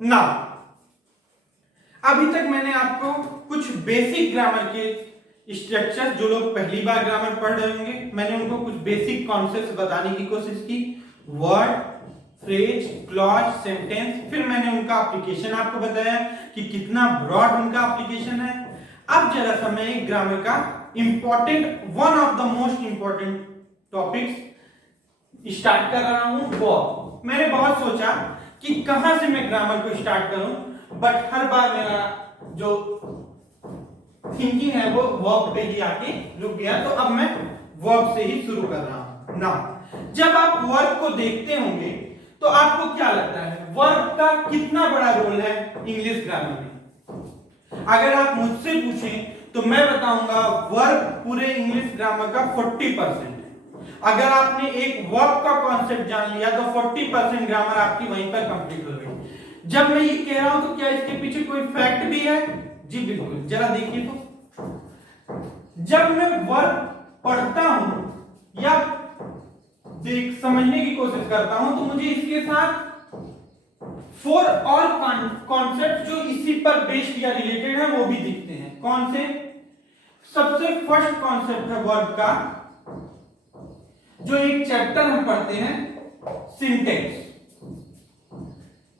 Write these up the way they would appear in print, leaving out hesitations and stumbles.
Now अभी तक मैंने आपको कुछ बेसिक ग्रामर के स्ट्रक्चर, जो लोग पहली बार ग्रामर पढ़ रहे होंगे, मैंने उनको कुछ बेसिक कॉन्सेप्ट्स बताने की कोशिश की। Word, phrase, clause, sentence. फिर मैंने उनका एप्लीकेशन आपको बताया कि कितना ब्रॉड उनका एप्लीकेशन है। अब जरा सा मैं ग्रामर का important, one of the most important topics start कर रहा हूं, वर्ब। मैंने बहुत सोचा कि कहां से मैं ग्रामर को स्टार्ट करूं, बट हर बार मेरा जो थिंकिंग है वो वर्ब पे ही आके रुक गया, तो अब मैं वर्ब से ही शुरू कर रहा हूं। नाउ जब आप वर्ब को देखते होंगे तो आपको क्या लगता है वर्ब का कितना बड़ा रोल है इंग्लिश ग्रामर में? अगर आप मुझसे पूछें तो मैं बताऊंगा वर्ब पूरे इंग्लिश ग्रामर का 40% है। अगर आपने एक वर्ब का कॉन्सेप्ट जान लिया तो 40% ग्रामर आपकी वहीं पर कंप्लीट हो गई। जब मैं ये कह रहा हूं तो क्या इसके पीछे कोई फैक्ट भी है? जी बिल्कुल, जरा देखिए तो। जब मैं वर्ब पढ़ता हूं या देख समझने की कोशिश करता हूं तो मुझे इसके साथ फॉर ऑल कॉन्सेप्ट जो इसी पर बेस्ड या रिलेटेड है वो भी दिखते हैं। कौन से? सबसे फर्स्ट कॉन्सेप्ट है वर्ब का, जो एक चैप्टर हम पढ़ते हैं, सिंटेक्स।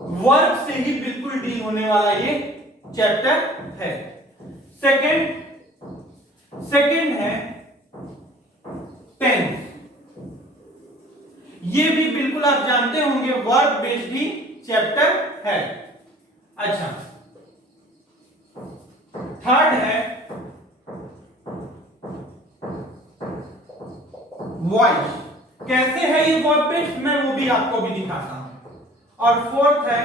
वर्ब से ही बिल्कुल डील होने वाला ये चैप्टर है। सेकंड है टेंस। ये भी बिल्कुल आप जानते होंगे वर्ब बेस्ड ही चैप्टर है। अच्छा, थर्ड है वॉइस। कैसे है ये वर्ब बेस्ड, मैं वो भी आपको भी दिखाता हूं। और फोर्थ है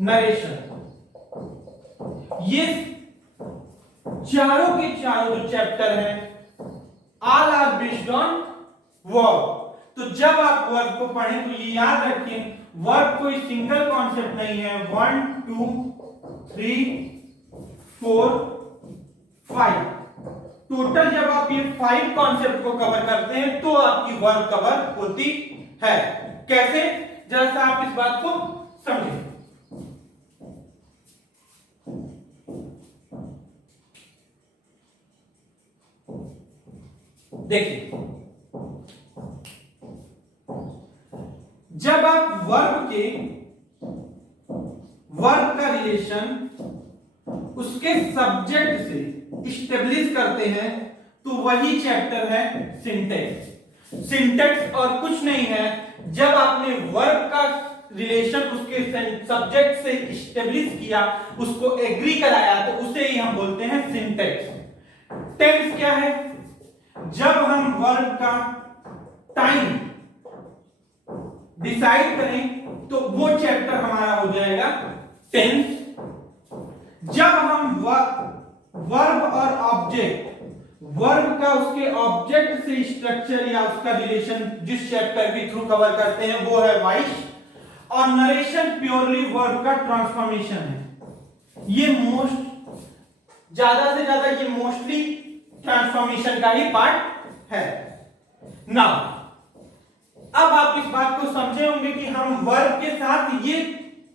नरेशन। ये चारों के चारों जो चैप्टर हैं all are based on verb. तो जब आप वर्ब को पढ़ें तो ये याद रखें वर्ब कोई सिंगल कॉन्सेप्ट नहीं है। 1 2 3 4 5 टोटल जब आप ये 5 कॉन्सेप्ट को कवर करते हैं तो आपकी वर्ब कवर होती है। कैसे, जरा सा आप इस बात को समझें। देखिए, जब आप वर्ब का रिलेशन उसके सब्जेक्ट से इस्टेब्लिश करते हैं तो वही चैप्टर है सिंटेक्स। सिंटेक्स और कुछ नहीं है, जब आपने वर्ब का रिलेशन उसके सब्जेक्ट से इस्टेब्लिश किया, उसको एग्री कराया, तो उसे ही हम बोलते हैं सिंटेक्स। टेंस क्या है? जब हम वर्ब का टाइम डिसाइड करें तो वो चैप्टर हमारा हो जाएगा टेंस। जब हम वर्ब और ऑब्जेक्ट, वर्ब का उसके ऑब्जेक्ट से स्ट्रक्चर या उसका रिलेशन जिस चैप्टर के थ्रू कवर करते हैं वो है वॉइस। और नरेशन प्योरली वर्ब का ट्रांसफॉर्मेशन है। ये ज्यादा से ज्यादा ये मोस्टली ट्रांसफॉर्मेशन का ही पार्ट है। नाउ अब आप इस बात को समझे होंगे कि हम वर्ब के साथ ये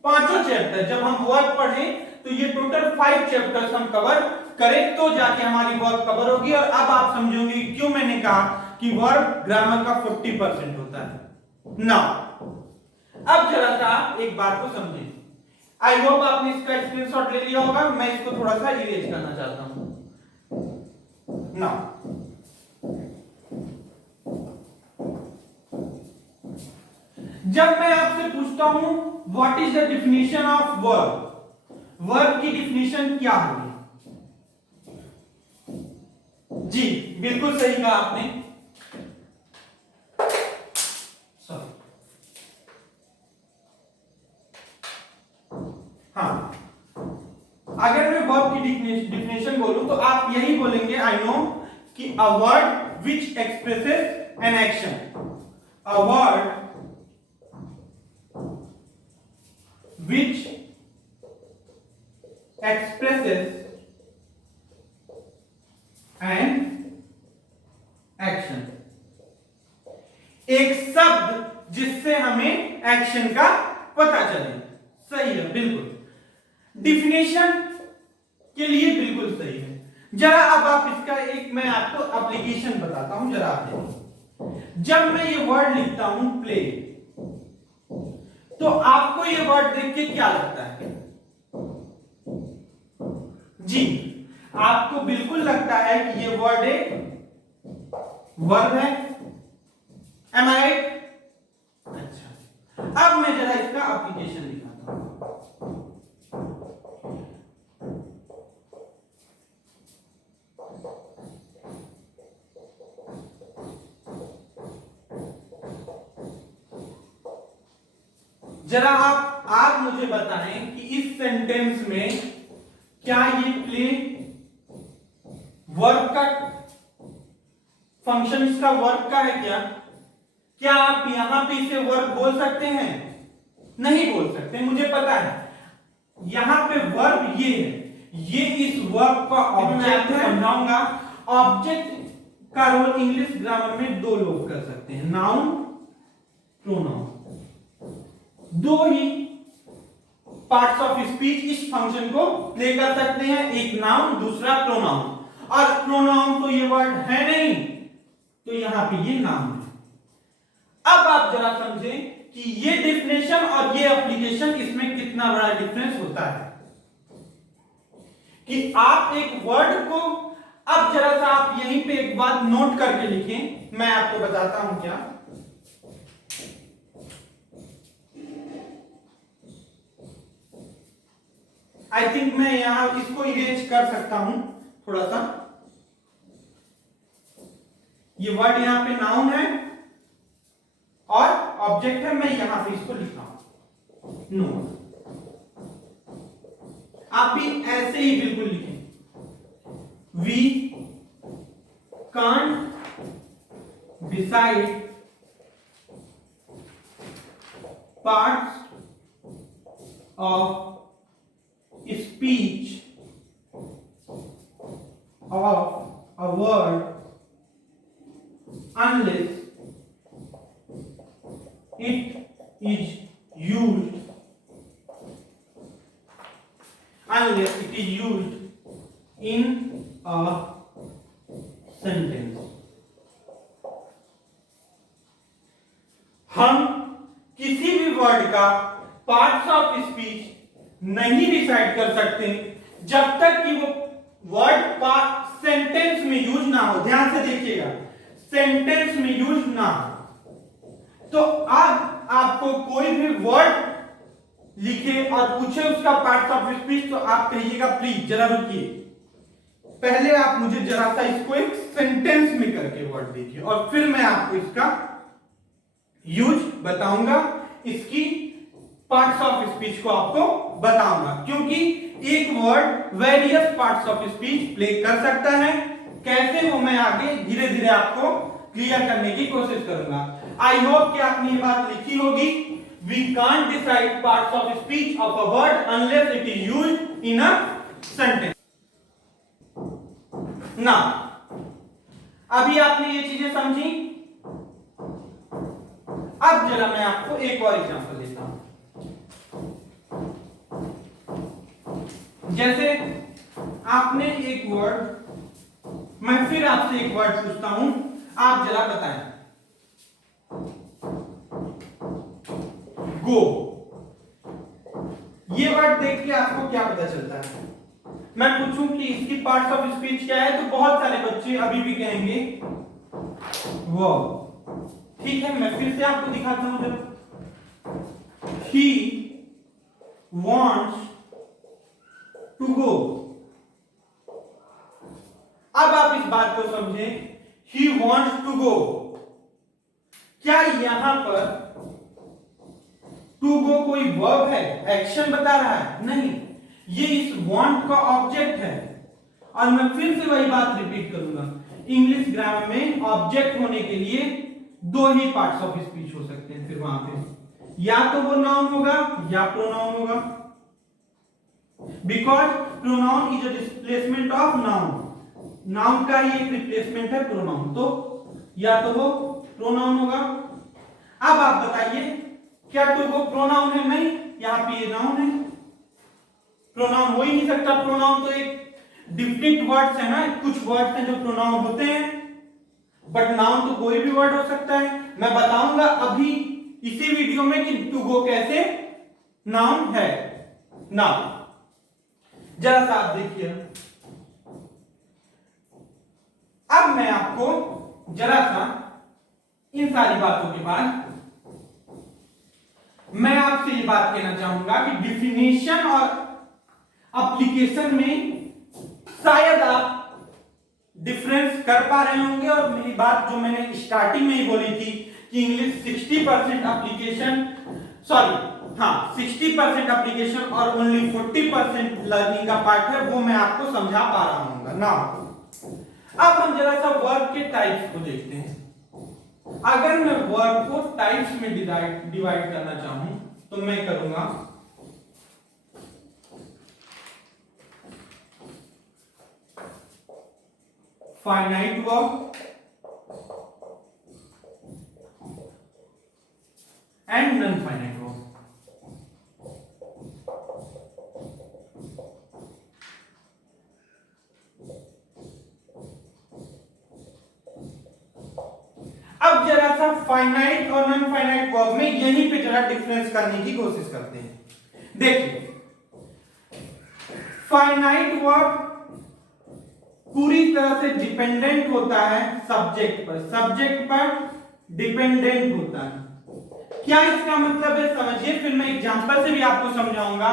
पांचों चैप्टर, जब हम वर्ब पढ़ें तो ये टोटल 5 चैप्टर्स हम कवर करें तो जाके हमारी वर्ब कवर होगी। और अब आप समझोगे क्यों मैंने कहा कि वर्ब ग्रामर का 40% होता है। नाउ अब जरा सा एक बात को समझें। आई होप आपने इसका स्क्रीनशॉट ले लिया होगा। मैं इसको थोड़ा सा इरेज करना चाहता हूं। नाउ जब मैं आपसे पूछता हूं what is the definition of verb, verb की डिफिनेशन क्या होगी? जी बिल्कुल सही कहा आपने। हाँ, अगर मैं वर्ब की डिफिनेशन बोलूं तो आप यही बोलेंगे, आई नो, कि a word which expresses an action. A word which expresses an action। एक शब्द जिससे हमें एक्शन का पता चले। सही है, बिल्कुल डिफिनेशन के लिए बिल्कुल सही है। जरा अब आप इसका एक मैं आपको एप्लीकेशन बताता हूं, जरा आप देखिए। जब मैं ये वर्ड लिखता हूं प्ले, तो आपको ये वर्ड देख के क्या लगता है? जी, आपको बिल्कुल लगता है कि ये वर्ड एक वर्ब है। एम आई राइट? अच्छा, अब मैं जरा इसका एप्लीकेशन दिखाता हूं। जरा आप मुझे बताएं कि इस सेंटेंस में क्या ये प्ले वर्ब का फंक्शन, इसका वर्ब का है क्या? क्या आप यहां पे इसे वर्ब बोल सकते हैं? नहीं बोल सकते, मुझे पता है। यहां पे वर्ब ये है, ये इस वर्ब का ऑब्जेक्ट है। समझाऊंगा। ऑब्जेक्ट का रोल इंग्लिश ग्रामर में दो लोग कर सकते हैं, नाउन, प्रोनाउन। दो ही पार्ट्स ऑफ स्पीच इस फंक्शन को प्ले कर सकते हैं, एक नाउन, दूसरा प्रोनाउन। और प्रोनाउन तो ये वर्ड है नहीं, तो यहां पे ये नाउन है। अब आप जरा समझें कि ये डेफिनेशन और ये एप्लीकेशन, इसमें कितना बड़ा डिफरेंस होता है। कि आप एक वर्ड को, अब जरा सा आप यहीं पे एक बात नोट करके लिखें, मैं आपको बताता हूं क्या। आई थिंक मैं यहां इसको इरेज कर सकता हूं थोड़ा सा। ये वर्ड यहां पे नाउन है और ऑब्जेक्ट है, मैं यहां पे इसको लिख रहा हूं नो। आप भी ऐसे ही बिल्कुल लिखें, we can't decide parts of speech of a word unless it is used in a sentence। हम किसी भी वर्ड का पार्ट्स ऑफ स्पीच नहीं डिसाइड कर सकते जब तक कि वो वर्ड सेंटेंस में यूज ना हो। ध्यान से देखिएगा, सेंटेंस में यूज ना हो। तो अब आपको कोई भी वर्ड लिखे और पूछे उसका पार्ट्स ऑफ स्पीच, तो आप कहिएगा प्लीज जरा रुकिए, पहले आप मुझे जरा सा इसको एक सेंटेंस में करके वर्ड दीजिए, और फिर मैं आपको इसका यूज बताऊंगा, इसकी पार्ट्स ऑफ स्पीच को आपको बताऊंगा। क्योंकि एक word various parts of speech play कर सकता है। कैसे, वो मैं आगे धीरे धीरे आपको क्लियर करने की कोशिश करूंगा। आई होप कि आपने ये बात लिखी होगी, we can't decide parts of speech of a word unless it is used in a sentence. ना, अभी आपने ये चीजें समझी। अब जरा मैं आपको एक और एग्जांपल देता हूं। जैसे आपने एक वर्ड, मैं फिर आपसे एक वर्ड पूछता हूं, आप जरा बताएं। गो, ये वर्ड देख के आपको क्या पता चलता है? मैं पूछूं कि इसकी पार्ट्स ऑफ स्पीच क्या है, तो बहुत सारे बच्चे अभी भी कहेंगे वो। ठीक है, मैं फिर से आपको दिखाता हूं। जब ही wants to go, अब आप इस बात को समझें, he wants to go, क्या यहां पर to go कोई वर्ब है, एक्शन बता रहा है? नहीं, ये इस want का ऑब्जेक्ट है। और मैं फिर से वही बात रिपीट करूंगा, इंग्लिश ग्रामर में ऑब्जेक्ट होने के लिए दो ही पार्ट्स ऑफ स्पीच हो सकते हैं। फिर वहां पे या तो वो नाउन होगा या प्रोनाउन होगा, because pronoun is a displacement of noun. Noun का ही एक रिप्लेसमेंट है प्रोनाउन, तो या तो वो प्रोनाउन होगा। अब आप बताइए, क्या टू गो प्रोनाउन है? नहीं, यहाँ पे ये नाउन है, प्रोनाउन हो ही नहीं सकता। प्रोनाउन तो एक डिफिनिट वर्ड्स है ना, कुछ वर्ड्स हैं जो प्रोनाउन होते हैं, बट नाउन तो कोई भी वर्ड हो सकता है। मैं बताऊंगा अभी इसी वीडियो में कि टू गो कैसे नाउन है। नाउन जरा सा आप देखिए, अब मैं आपको जरा सा इन सारी बातों के बाद मैं आपसे ये बात कहना चाहूंगा कि डिफिनेशन और एप्लीकेशन में शायद आप डिफरेंस कर पा रहे होंगे। और मेरी बात जो मैंने स्टार्टिंग में ही बोली थी कि इंग्लिश 60% एप्लीकेशन, सॉरी हाँ 60% एप्लीकेशन और ओनली 40% लर्निंग का पार्ट है, वो मैं आपको समझा पा रहा हूँ ना। अब हम जरा सा वर्ब के टाइप्स को देखते हैं। अगर मैं वर्ब को टाइप्स में डिवाइड करना चाहूं तो मैं करूंगा finite verb and non finite verb. अब जरा सा फाइनाइट और नॉन फाइनाइट वर्ब में यहीं पे जरा डिफरेंस करने की कोशिश करते हैं। देखिए, फाइनाइट वर्ब पूरी तरह से डिपेंडेंट होता है सब्जेक्ट पर, सब्जेक्ट पर डिपेंडेंट होता है। क्या इसका मतलब है समझिए, फिर मैं एग्जांपल से भी आपको समझाऊंगा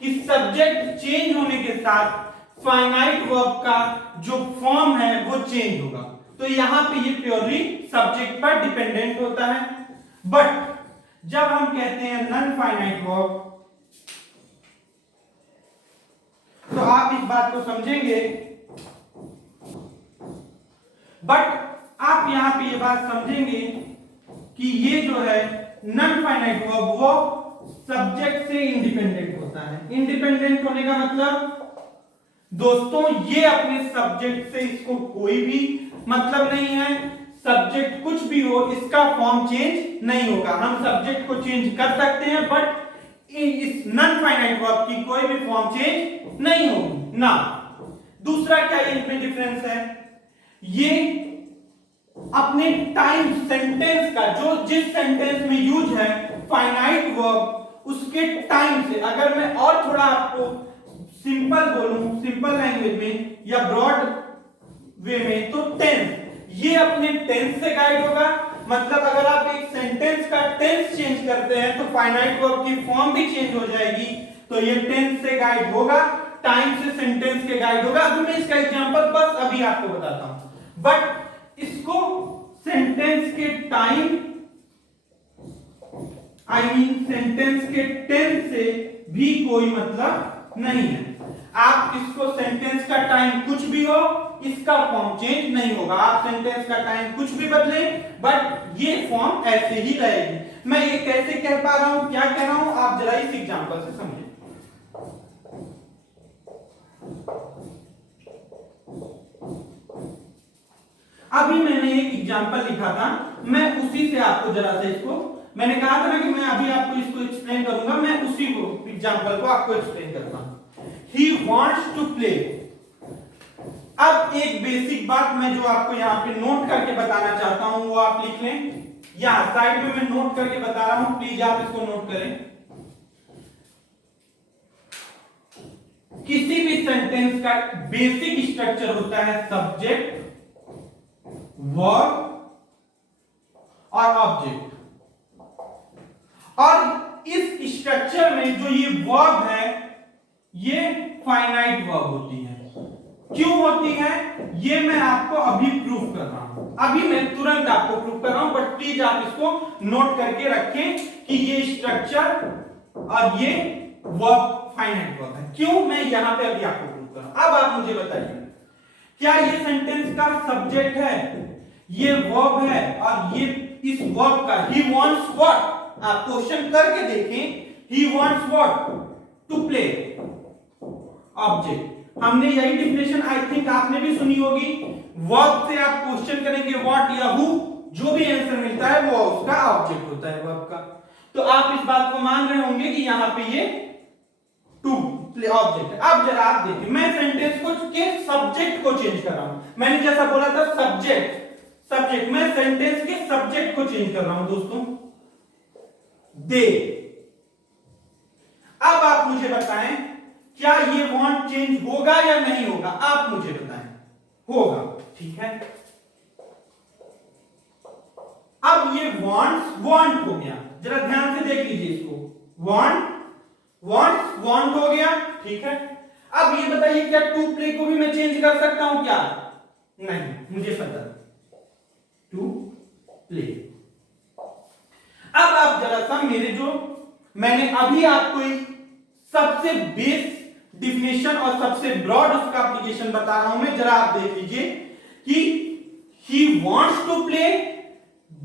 कि सब्जेक्ट चेंज होने के साथ फाइनाइट वर्ब का जो फॉर्म है वो चेंज होगा। तो यहां पे ये प्योरली सब्जेक्ट पर डिपेंडेंट होता है। बट जब हम कहते हैं नॉन फाइनाइट वर्ब, तो आप इस बात को समझेंगे। बट आप यहां पे ये बात समझेंगे कि ये जो है नॉन फाइनाइट वर्ब वो सब्जेक्ट से इंडिपेंडेंट होता है। इंडिपेंडेंट होने का मतलब दोस्तों ये अपने सब्जेक्ट से इसको कोई भी मतलब नहीं है। सब्जेक्ट कुछ भी हो, इसका फॉर्म चेंज नहीं होगा। हम सब्जेक्ट को चेंज कर सकते हैं बट इस नॉन फाइनाइट वर्ब की कोई भी फॉर्म चेंज नहीं होगी ना। दूसरा क्या इनमें डिफरेंस है, ये अपने टाइम सेंटेंस का जो जिस सेंटेंस में यूज है फाइनाइट वर्ब, उसके टाइम से, अगर मैं और थोड़ा आपको सिंपल बोलूं, सिंपल लैंग्वेज में या ब्रॉड वे में, तो टेंस, ये अपने टेंस से गाइड होगा। मतलब अगर आप एक सेंटेंस का टेंस चेंज करते हैं तो फाइनाइट वर्ब की फॉर्म भी चेंज हो जाएगी। तो ये टेंस से गाइड होगा, टाइम से सेंटेंस के गाइड होगा। अभी मैं इसका एग्जांपल बस अभी आपको बताता हूं। बट इसको सेंटेंस के टाइम, आई मीन सेंटेंस के टेंस से भी कोई मतलब नहीं है। आप इसको सेंटेंस का टाइम कुछ भी हो, इसका फॉर्म चेंज नहीं होगा। आप सेंटेंस का टाइम कुछ भी बदले बट ये फॉर्म ऐसे ही रहेगी। मैं ये कैसे कह पा रहा हूं, क्या कह रहा हूं, आप जरा इस एग्जांपल से समझिए। अभी मैंने एक एग्जांपल लिखा था, मैं उसी से आपको जरा सा इसको, मैंने कहा था ना कि मैं अभी आपको इसको एक्सप्लेन करूंगा, मैं उसी को एग्जांपल को आपको एक्सप्लेन करता हूं। He wants to play। अब एक बेसिक बात मैं जो आपको यहाँ पे नोट करके बताना चाहता हूं वो आप लिख लें। यहाँ साइड में मैं नोट करके बता रहा हूं, प्लीज आप इसको नोट करें। किसी भी सेंटेंस का बेसिक स्ट्रक्चर होता है सब्जेक्ट, वर्ब और ऑब्जेक्ट। और इस स्ट्रक्चर में जो ये वर्ब है ये फाइनाइट वर्ब होती है। क्यों होती है ये मैं आपको अभी प्रूफ कर रहा हूं, अभी मैं तुरंत आपको प्रूफ कर रहा हूं। बट प्लीज आप इसको नोट करके रखें कि ये स्ट्रक्चर और ये वर्ब फाइनाइट वर्ब है। क्यों मैं यहां पे अभी आपको प्रूफ कर रहा हूं। अब आप मुझे बताइए, क्या ये सेंटेंस का सब्जेक्ट है, ये वर्ब है, और ये इस वर्ब का ही वांट्स व्हाट, आप क्वेश्चन करके देखें, he wants what to play, object. हमने यही डिफिनेशन आई थिंक आपने भी सुनी होगी। वर्ब से आप क्वेश्चन करेंगे व्हाट या हु, जो भी आंसर मिलता है वो उसका ऑब्जेक्ट होता है। आप इस बात को मान रहे होंगे कि यहां पे ये टू प्ले ऑब्जेक्ट है। अब जरा आप देखिए, मैं सेंटेंस को के सब्जेक्ट को चेंज कर रहा हूं। मैंने जैसा बोला था सब्जेक्ट, मैं सेंटेंस के सब्जेक्ट को चेंज कर रहा हूं दोस्तों, दे। अब आप मुझे बताएं, क्या ये वांट चेंज होगा या नहीं होगा? आप मुझे बताएं। होगा, ठीक है। अब ये वांट हो गया, जरा ध्यान से देख लीजिए इसको। वांट हो गया, ठीक है। अब ये बताइए, क्या टू प्ले को भी मैं चेंज कर सकता हूं क्या? नहीं, मुझे पता टू प्ले। अब आप जरा सा मेरे जो मैंने अभी आपको एक सबसे बेस डिफिनेशन और सबसे ब्रॉड उसका एप्लीकेशन बता रहा हूं मैं, जरा आप देख लीजिए कि he wants to play,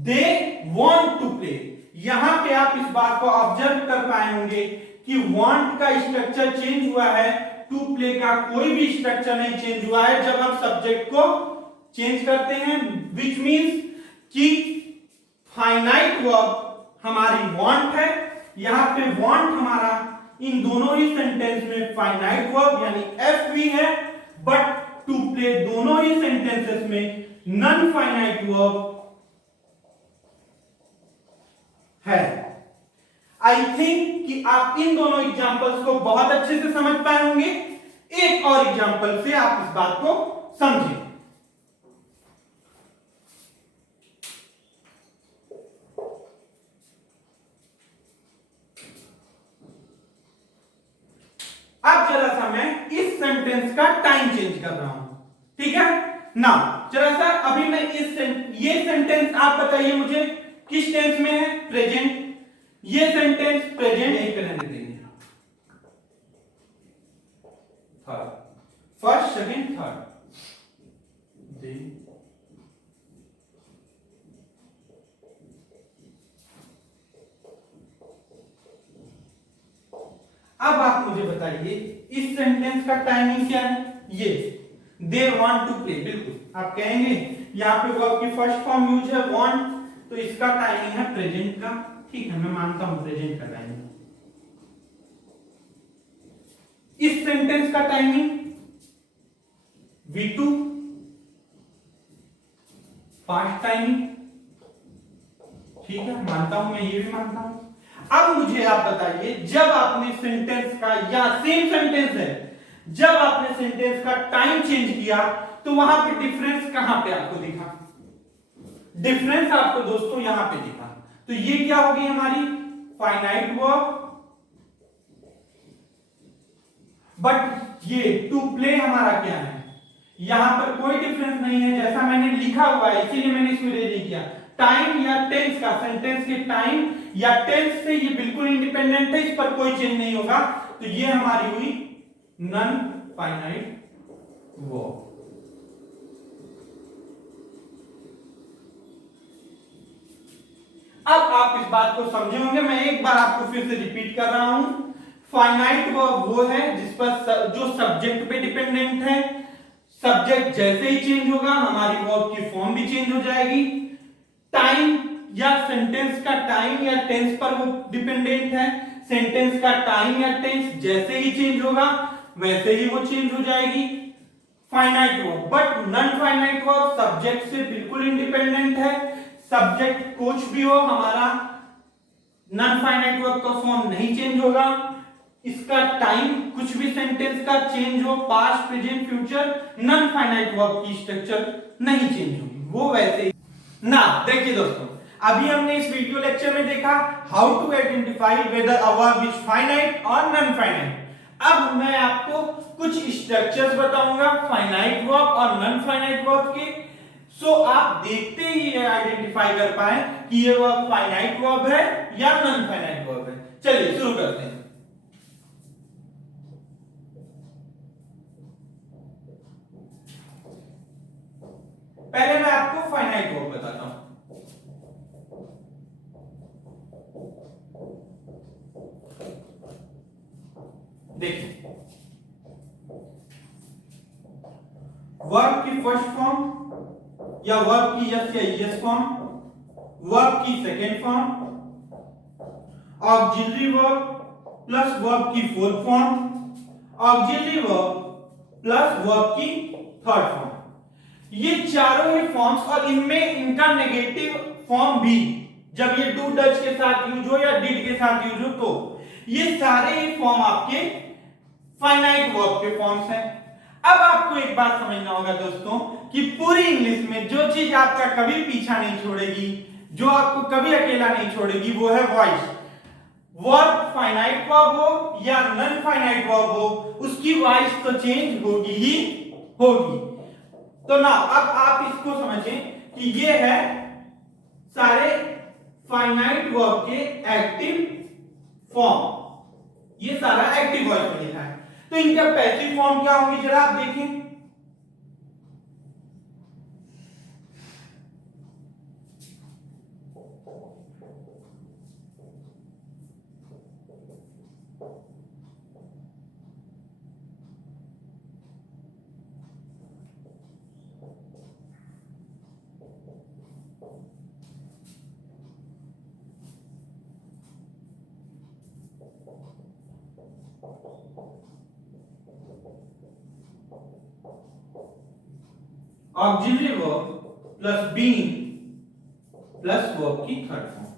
they want to play. यहां पे आप इस बात को ऑब्जर्व कर पाए होंगे कि वांट का स्ट्रक्चर चेंज हुआ है, टू प्ले का कोई भी स्ट्रक्चर नहीं चेंज हुआ है जब हम सब्जेक्ट को चेंज करते हैं, विच मींस कि फाइनाइट वर्ब हमारी वांट है, यहां पे वांट हमारा इन दोनों ही सेंटेंस में फाइनाइट वर्ब यानी एफवी है, बट टू प्ले दोनों ही सेंटेंसेस में नॉन फाइनाइट वर्ब है। आई थिंक कि आप इन दोनों एग्जांपल्स को बहुत अच्छे से समझ पाए होंगे। एक और एग्जांपल से आप इस बात को समझें। अब जरा सा मैं इस सेंटेंस का टाइम चेंज कर रहा हूं, ठीक है ना। जरा सा अभी मैं ये सेंटेंस आप बताइए मुझे किस टेंस में है? प्रेजेंट। ये सेंटेंस प्रेजेंट नहीं करने देंगे, थर्ड, फर्स्ट, सेकंड, थर्ड। अब आप मुझे बताइए इस सेंटेंस का टाइमिंग क्या है? ये दे वांट टू प्ले, बिल्कुल आप कहेंगे यहां पे वर्ब की फर्स्ट फॉर्म यूज है वांट, तो इसका टाइमिंग है प्रेजेंट का, ठीक है, मैं मानता हूं प्रेजेंट का टाइमिंग। इस सेंटेंस का टाइमिंग V2, पास्ट टाइमिंग, ठीक है, मानता हूं, मैं ये भी मानता हूं। अब मुझे आप बताइए, जब आपने सेंटेंस का, या सेम सेंटेंस है, जब आपने सेंटेंस का टाइम चेंज किया तो वहां पे डिफरेंस कहां पे आपको दिखा? डिफरेंस आपको दोस्तों यहां पे दिखा। तो ये क्या होगी हमारी फाइनाइट वर्ब, बट ये टू प्ले हमारा क्या है? यहां पर कोई डिफरेंस नहीं है, जैसा मैंने लिखा हुआ है, इसीलिए मैंने इसको रेज नहीं किया। टाइम या टेंस का, सेंटेंस के टाइम या टेंस से ये बिल्कुल इंडिपेंडेंट है, इस पर कोई चेंज नहीं होगा। तो ये हमारी हुई नॉन फाइनाइट वर्ब। अब आप इस बात को समझे होंगे, मैं एक बार आपको फिर से रिपीट कर रहा हूं। फाइनाइट वर्ब वो है जिस पर जो सब्जेक्ट पे डिपेंडेंट है, सब्जेक्ट जैसे ही चेंज होगा हमारी वर्ब की फॉर्म भी चेंज हो जाएगी। टाइम या सेंटेंस का टाइम या टेंस पर वो डिपेंडेंट है, सेंटेंस का टाइम या टेंस जैसे ही चेंज होगा वैसे ही वो चेंज हो जाएगी। Finite verb, but non finite verb subject से बिल्कुल इंडिपेंडेंट है, सब्जेक्ट कुछ भी हो हमारा नॉन फाइनाइट वर्ब का फॉर्म नहीं चेंज होगा। इसका टाइम कुछ भी सेंटेंस का चेंज हो, past, present, future, non finite verb की स्ट्रक्चर नहीं चेंज होगी, वो वैसे ही ना। देखिए दोस्तों, अभी हमने इस वीडियो लेक्चर में देखा how to identify whether a verb is finite और नॉन फाइनाइट। अब मैं आपको कुछ स्ट्रक्चर्स बताऊंगा फाइनाइट वर्ब और नॉन फाइनाइट वर्ब के, सो आप देखते ही आइडेंटिफाई कर पाए कि ये वर्ब फाइनाइट वर्ब है या नॉन फाइनाइट वर्ब है। चलिए शुरू करते हैं। पहले मैं आपको फाइनाइट वर्ब बताता हूं। देखिए, वर्ब की फर्स्ट फॉर्म या वर्ब की यस या यस फॉर्म, वर्ब की second form, auxiliary verb plus verb की fourth form, auxiliary verb plus verb की थर्ड फॉर्म। ये चारों ही फॉर्म्स और इनमें इनका नेगेटिव फॉर्म भी, जब ये डू डच के साथ यूज हो या डिड के साथ यूज हो, तो ये सारे ही फॉर्म आपके फाइनाइट वर्ब के फॉर्म्स हैं। अब आपको एक बात समझना होगा दोस्तों कि पूरी इंग्लिश में जो चीज आपका कभी पीछा नहीं छोड़ेगी, जो आपको कभी अकेला नहीं छोड़ेगी, वो है वॉइस। वर्ब फाइनाइट वर्ब हो या नॉन फाइनाइट वर्ब हो, उसकी वॉइस तो चेंज होगी ही होगी। तो ना अब आप इसको समझें कि ये है सारे फाइनाइट वर्ब के एक्टिव फॉर्म, ये सारा एक्टिव वॉइस में लिखा है। तो इनका पैसिव फॉर्म क्या होंगे जरा आप देखें। Auxiliary verb plus being plus verb की थर्ड फॉर्म।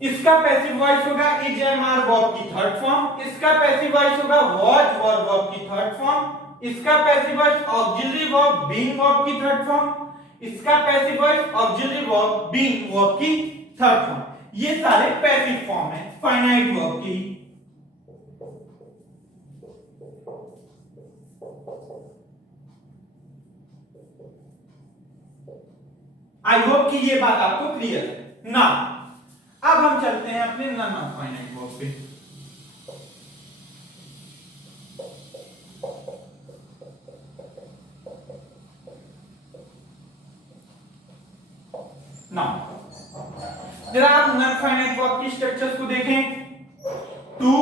इसका पैसिव वॉइस होगा इज एम आर वर्ब की थर्ड फॉर्म, इसका पैसिव वॉइस होगा वाज वर वर्ब की थर्ड फॉर्म, इसका passive voice auxiliary verb being verb की थर्ड फॉर्म, इसका passive voice auxiliary verb being verb की थर्ड फॉर्म। ये सारे पैसिव फॉर्म है फाइनाइट वर्ब की। आई होप कि ये बात आपको क्लियर है ना। अब हम चलते हैं अपने नॉन फाइनाइट वर्ब पे। ना जरा आप नॉन फाइनाइट वर्ब की स्ट्रक्चर्स को देखें। टू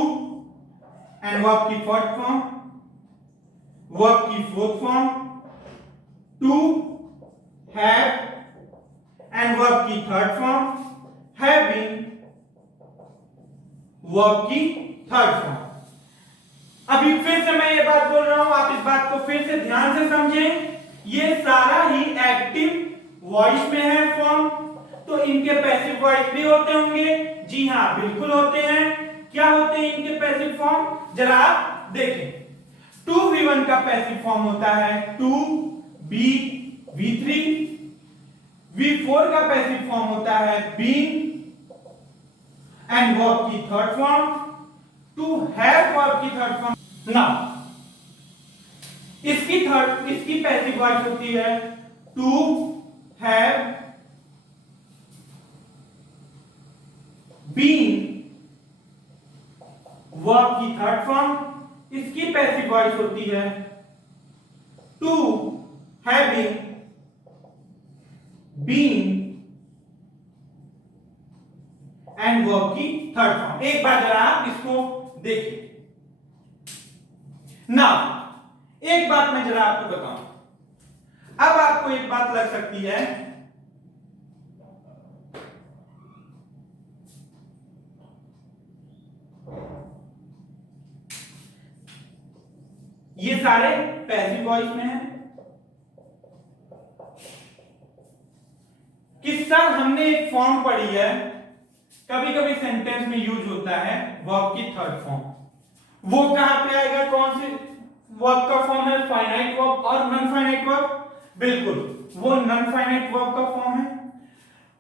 एंड वर्ब की फर्स्ट फॉर्म, वर्ब की fourth form, to have and verb की थर्ड फॉर्म, हैविंग वर्ब की थर्ड फॉर्म। अभी फिर से मैं ये बात बोल रहा हूं, आप इस बात को फिर से ध्यान से समझें। ये सारा ही एक्टिव वॉइस में है फॉर्म, तो इनके पैसिव वॉइस भी होते होंगे। जी हां, बिल्कुल होते हैं। क्या होते हैं इनके पैसिव फॉर्म, जरा आप देखें। 2v1 का पैसिव फॉर्म होता है टू बी v3, v4 का पैसिव फॉर्म होता है बीइंग एंड वर्ब की third form, to have verb की थर्ड फॉर्म। नाउ इसकी पैसिव वॉइस होती है टू हैव बीइंग वर्ब की थर्ड फॉर्म, इसकी पैसिव वॉइस होती है to having being and verb की थर्ड फॉर्म। एक बार जरा आप इसको देखिए। ना एक बात मैं जरा आपको बताऊं। अब आपको एक बात लग सकती है, ये सारे पैसिव वॉइस में है कि सर हमने एक फॉर्म पढ़ी है, कभी कभी सेंटेंस में यूज होता है वर्ब की थर्ड फॉर्म। वो कहां पे आएगा, कौन से वर्ब का फॉर्म है, फाइनाइट वर्ब और नॉन फाइनाइट वर्ब। बिल्कुल वो नॉन फाइनाइट वर्ब का फॉर्म है।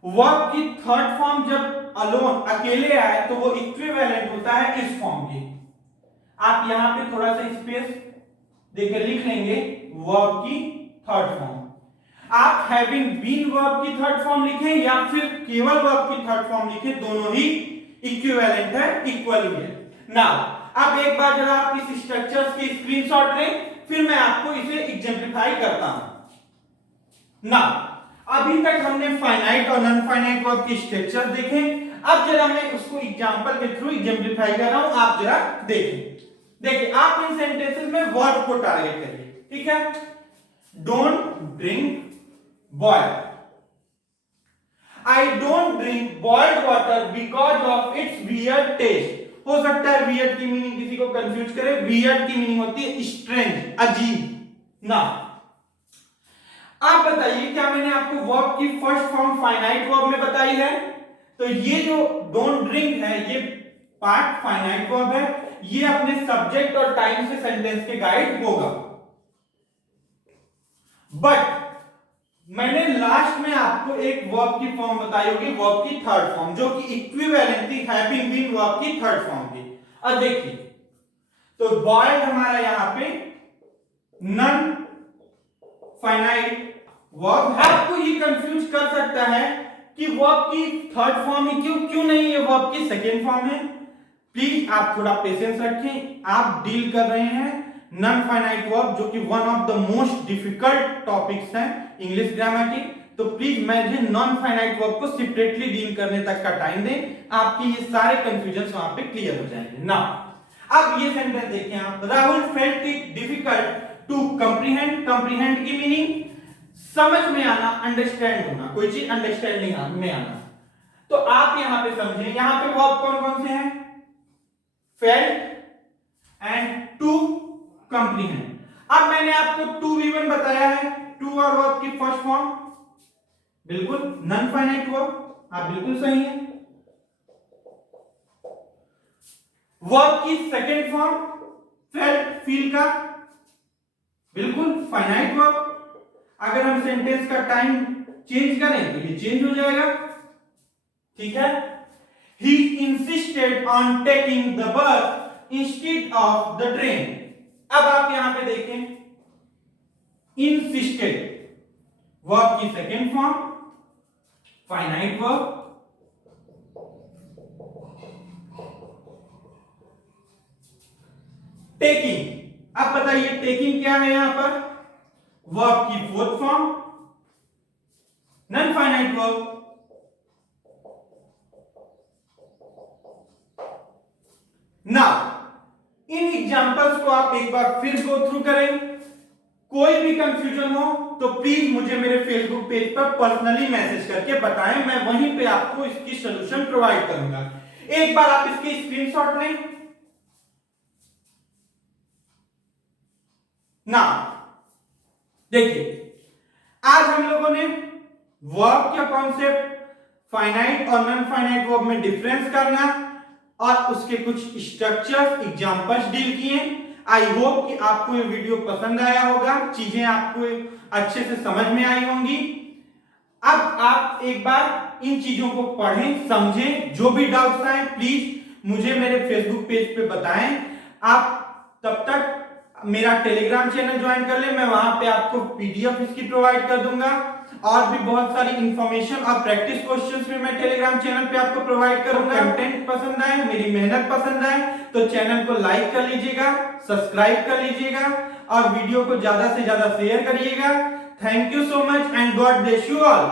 वर्ब की थर्ड फॉर्म जब अलोन अकेले आए तो वो इक्विवेलेंट होता है इस फॉर्म के। आप यहां पे थोड़ा सा स्पेस देकर लिख लेंगे वर्ब की थर्ड फॉर्म। आप हैविंग बीन वर्ब की थर्ड फॉर्म लिखें या फिर केवल वर्ब की थर्ड फॉर्म लिखें, दोनों ही इक्विवेलेंट है, इक्वली है। नाउ अब एक बार जरा आप इस स्ट्रक्चर्स की स्क्रीनशॉट लें, फिर मैं आपको इसे एग्जाम्प्लीफाई करता हूं। नाउ अभी तक हमने फाइनाइट और नॉन फाइनाइट वर्ब की स्ट्रक्चर देखे। अब जरा मैं उसको एग्जांपल के थ्रू एग्जाम्प्लीफाई कर रहा हूं, आप जरा देखें। देखिए आप इन सेंटेंसेस में वर्ब को टारगेट करिए, ठीक है। Don't drink boy. I don't drink boiled water because of its weird taste. हो सकता है वियर्ड की मीनिंग किसी को कंफ्यूज करे। वियर्ड की मीनिंग होती है स्ट्रेंज, अजीब ना। आप बताइए, क्या मैंने आपको वर्ब की फर्स्ट फॉर्म फाइनाइट वर्ब में बताई है? तो ये जो डोंट ड्रिंक है ये पार्ट फाइनाइट वर्ब है, ये अपने सब्जेक्ट और टाइम से सेंटेंस के गाइड होगा। बट मैंने लास्ट में आपको एक वर्ब की फॉर्म बताई होगी, वर्ब की थर्ड फॉर्म, जो कि इक्विवेलेंट थी हैविंग बीन वर्ब की थर्ड फॉर्म की। अब देखिए, तो बॉयल्ड हमारा यहां पे नन फाइनाइट वर्ब है। आपको ये कंफ्यूज कर सकता है कि वर्ब की थर्ड फॉर्म ही क्यों नहीं है, वर्ब की सेकेंड फॉर्म है। प्लीज आप थोड़ा पेशेंस रखें, आप डील कर रहे हैं नॉन फाइनाइट वर्ब, जो कि one of the most difficult topics हैं इंग्लिश ग्रामर की। तो प्लीज मुझे नॉन फाइनाइट वर्ब को सेपरेटली डील करने तक का टाइम दें, आपकी ये सारे कंफ्यूजन वहां पे क्लियर हो जाएंगे ना। अब ये सेंटेंस देखिए आप, Rahul felt it difficult to comprehend. Comprehend की मीनिंग समझ में आना, अंडरस्टैंड होना, कोई चीज अंडरस्टैंडिंग में आना। तो आप यहां पे समझे, यहां पे वर्ब कौन कौन से हैं? Felt and to comprehend. अब मैंने आपको टू V1 बताया है, टू और वर्ब की फर्स्ट फॉर्म बिल्कुल नॉन फाइनाइट वर्ब, आप बिल्कुल सही है। वर्ब की सेकेंड फॉर्म फेल्ट, फील का, बिल्कुल फाइनाइट वर्ब। अगर हम सेंटेंस का टाइम चेंज करें तो ये चेंज हो जाएगा, ठीक है। He insisted on taking the bus instead of the train. अब आप यहां पे देखें, insisted वर्ब की second form finite verb. Taking, अब बताइए टेकिंग क्या है यहां पर? वर्ब की fourth form non finite verb. Now in examples को आप एक बार फिर गो थ्रू करें। कोई भी कंफ्यूजन हो तो प्लीज मुझे मेरे फेसबुक पेज पर पर्सनली मैसेज करके बताएं, मैं वहीं पे आपको इसकी सॉल्यूशन प्रोवाइड करूंगा। एक बार आप इसके स्क्रीनशॉट लें ना। देखिए, आज हम लोगों ने वर्ब का कॉन्सेप्ट, फाइनाइट और नॉन फाइनाइट वर्ब में डिफरेंस करना और उसके कुछ स्ट्रक्चर्स, एग्जांपल्स डील किए। आई होप कि आपको ये वीडियो पसंद आया होगा, चीजें आपको अच्छे से समझ में आई होंगी। अब आप एक बार इन चीजों को पढ़ें, समझें, जो भी डाउट्स आए प्लीज मुझे मेरे फेसबुक पेज पे बताएं। आप तब तक मेरा टेलीग्राम चैनल ज्वाइन कर ले, मैं वहां पे आपको PDF इसकी प्रोवाइड कर दूंगा और भी बहुत सारी इंफॉर्मेशन और प्रैक्टिस क्वेश्चंस भी मैं टेलीग्राम चैनल पे आपको प्रोवाइड करूंगा। कंटेंट पसंद आए, मेरी मेहनत पसंद आए तो चैनल को लाइक कर लीजिएगा, सब्सक्राइब कर लीजिएगा और वीडियो को ज्यादा से ज्यादा शेयर करिएगा। Thank you so much and God bless you all.